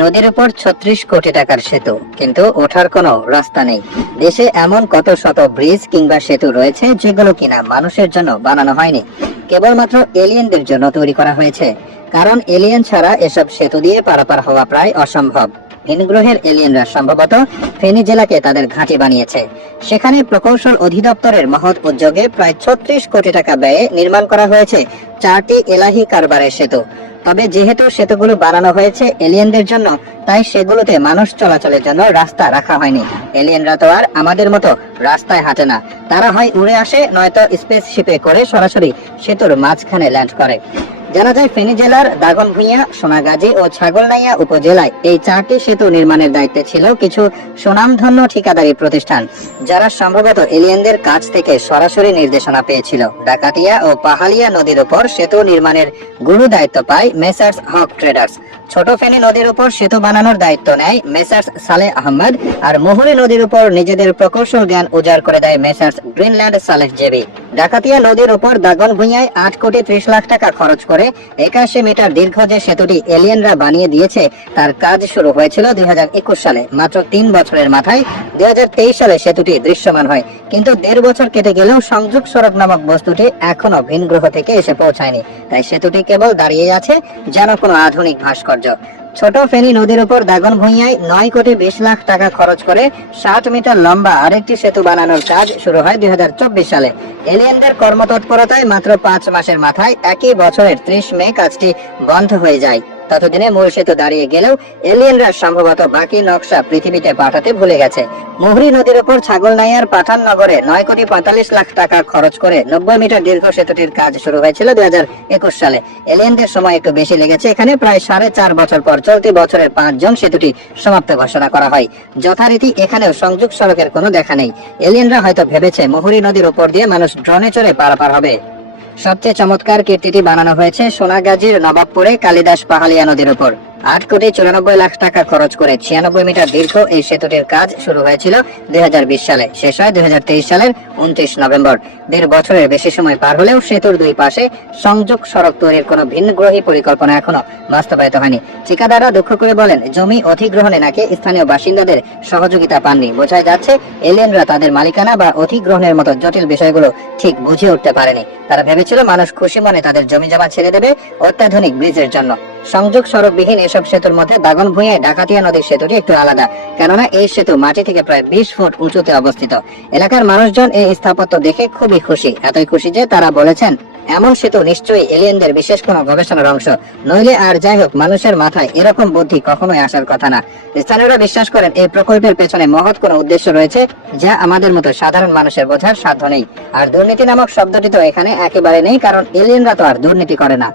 নদীর উপর ছত্রিশ কোটি টাকার সেতু, কিন্তু ওঠার কোনো রাস্তা নেই। দেশে এমন কত শত ব্রিজ কিংবা সেতু রয়েছে যেগুলো কিনা মানুষের জন্য বানানো হয়নি। কেবলমাত্র এলিয়েনদের জন্য তৈরি করা হয়েছে। কারণ এলিয়েন ছাড়া এসব সেতু দিয়ে পারাপার হওয়া প্রায় অসম্ভব। ভিনগ্রহের এলিয়েনরা সম্ভবত ফেনী জেলাকে তাদের ঘাঁটি বানিয়েছে। সেখানে প্রকৌশল অধিদপ্তরের মহৎ উদ্যোগে প্রায় ছত্রিশ কোটি টাকা ব্যয়ে নির্মাণ করা হয়েছে চারটি এলাহি কারবারের সেতু। তবে যেহেতু সেতুগুলো বানানো হয়েছে এলিয়েনদের জন্য, তাই সেগুলোতে মানুষ চলাচলের জন্য রাস্তা রাখা হয়নি। এলিয়েনরা তো আর আমাদের মতো রাস্তায় হাঁটে না। তারা হয় উড়ে আসে, নয়তো স্পেস শিপে করে সরাসরি সেতুর মাঝখানে ল্যান্ড করে। জানা যায়, ফেনী জেলার দাগনভূঞা, সোনাগাজী ও ছাগলনাইয়া উপজেলায় এই চারটি সেতু নির্মাণের দায়িত্বে ছিল কিছু সুনামধন্য ঠিকাদারি প্রতিষ্ঠান, যারা সম্ভবত এলিয়েনদের কাছ থেকে সরাসরি নির্দেশনা পেয়েছিল। ডাকাতিয়া ও পাহালিয়া নদীর উপর সেতু নির্মাণের গুরু দায়িত্ব পায় মেসার্স হক ট্রেডার্স। ছোট ফেনী নদীর উপর সেতু বানানোর দায়িত্ব নেয় মেসার্স সালে আহমদ, আর মুহুরী নদীর উপর নিজেদের প্রকৌশল জ্ঞান উজাড় করে দেয় Messrs Greenland Saleh JB Dakatia নদীর উপর দাগন ভুঁইয়ায় আট কোটি ত্রিশ লাখ টাকা খরচ করে একাশি মিটার দীর্ঘ যে সেতুটি এলিয়েনরা বানিয়ে দিয়েছে, তার কাজ শুরু হয়েছিল দুই হাজার একুশ সালে। মাত্র তিন বছরের মাথায় দুই হাজার তেইশ সালে সেতুটি দৃশ্যমান হয়। কিন্তু দেড় বছর কেটে গেলেও সংযোগ সড়ক নামক বস্তুটি এখনও ভিন গ্রহ থেকে এসে পৌঁছায়নি। তাই সেতুটি কেবল দাঁড়িয়ে আছে, যেন কোনো আধুনিক ভাস্কর্য। ছোট ফেনী নদীর উপর দাগন ভুঁইয়ায় নয় কোটি বিশ লাখ টাকা খরচ করে ষাট মিটার লম্বা আরেকটি সেতু বানানোর কাজ শুরু হয় দুই হাজার চব্বিশ সালে। এলিয়েনদের কর্মতৎপরতায় মাত্র পাঁচ মাসের মাথায় একই বছরের ত্রিশ মে কাজটি বন্ধ হয়ে যায়। ততদিনে সেতু দাঁড়িয়ে গেলেও এলিয়েনরা সম্ভবত বাকি নকশা পৃথিবীতে পাঠাতে ভুলে গেছে। মুহুরী নদীর উপর ছাগলনাইয়ার পাঠান নগরে নয় কোটি পঁয়তাল্লিশ লাখ টাকা খরচ করে নব্বই মিটার দীর্ঘ সেতুটির কাজ শুরু হয়েছিল দুই সালে। এলিয়েনদের সময় একটু বেশি লেগেছে। এখানে প্রায় সাড়ে চার বছর পর চলতি বছরের পাঁচ জন সেতুটি সমাপ্ত ঘোষণা করা হয়। যথারীতি এখানেও সংযোগ সড়কের কোনো দেখা নেই। এলিয়েনরা হয়তো ভেবেছে মুহুরী নদীর উপর দিয়ে মানুষ ড্রনে চড়ে পারাপার হবে। সবচেয়ে চমৎকার কীর্তিটি বানানো হয়েছে সোনাগাজীর নবাবপুরে কালিদাস পাহালিয়া নদীর উপর। আট কোটি চুরানব্বই লাখ টাকা খরচ করে ছিয়ানব্বই মিটার দীর্ঘ এই সেতুটির কাজ শুরু হয়েছিল দুই হাজার বিশ সালে। শেষ হয় দুই সালের উনত্রিশ নভেম্বর। দেড় বছরের বেশি সময় পার হলেও সেতুর দুই পাশে সংযোগ সড়ক তৈরির কোনো ভিন্নগ্রহী পরিকল্পনা এখনও বাস্তবায়িত হয়নি। ঠিকাদাররা দুঃখ করে বলেন, জমি অধিগ্রহণে নাকি স্থানীয় বাসিন্দাদের সহযোগিতা পাননি। বোঝাই যাচ্ছে, এলিয়েনরা তাদের মালিকানা বা অধিগ্রহণের মতো জটিল বিষয়গুলো ঠিক বুঝে উঠতে পারেনি। তারা ভেবেছিল মানুষ খুশি মনে তাদের জমি জমা ছেড়ে দেবে অত্যাধুনিক ব্রিজের জন্য। সংযোগ সড়কবিহীন এসব সেতুর মধ্যে দাগন ভুঁইয়ায় ডাকাতিয়া নদীর সেতুটি একটু আলাদা। কেননা এই সেতু মাটি থেকে প্রায় বিশ ফুট উঁচুতে অবস্থিত। এলাকার মানুষজন এই স্থাপত্য দেখে খুবই খুশি। এতই খুশি যে তারা বলেছেন, এমন সেতু নিশ্চয়ই এলিয়েনদের বিশেষ কোনো গবেষণার অংশ। নইলে আর যাই হোক, মানুষের মাথায় এরকম বুদ্ধি কখনোই আসার কথা না। স্থানীয়রা বিশ্বাস করেন, এই প্রকল্পের পেছনে মহৎ কোনো উদ্দেশ্য রয়েছে যা আমাদের মতো সাধারণ মানুষের বোঝার সাধ্য নেই। আর দুর্নীতি নামক শব্দটি তো এখানে একেবারে নেই, কারণ এলিয়েনরা তো আর দুর্নীতি করে না।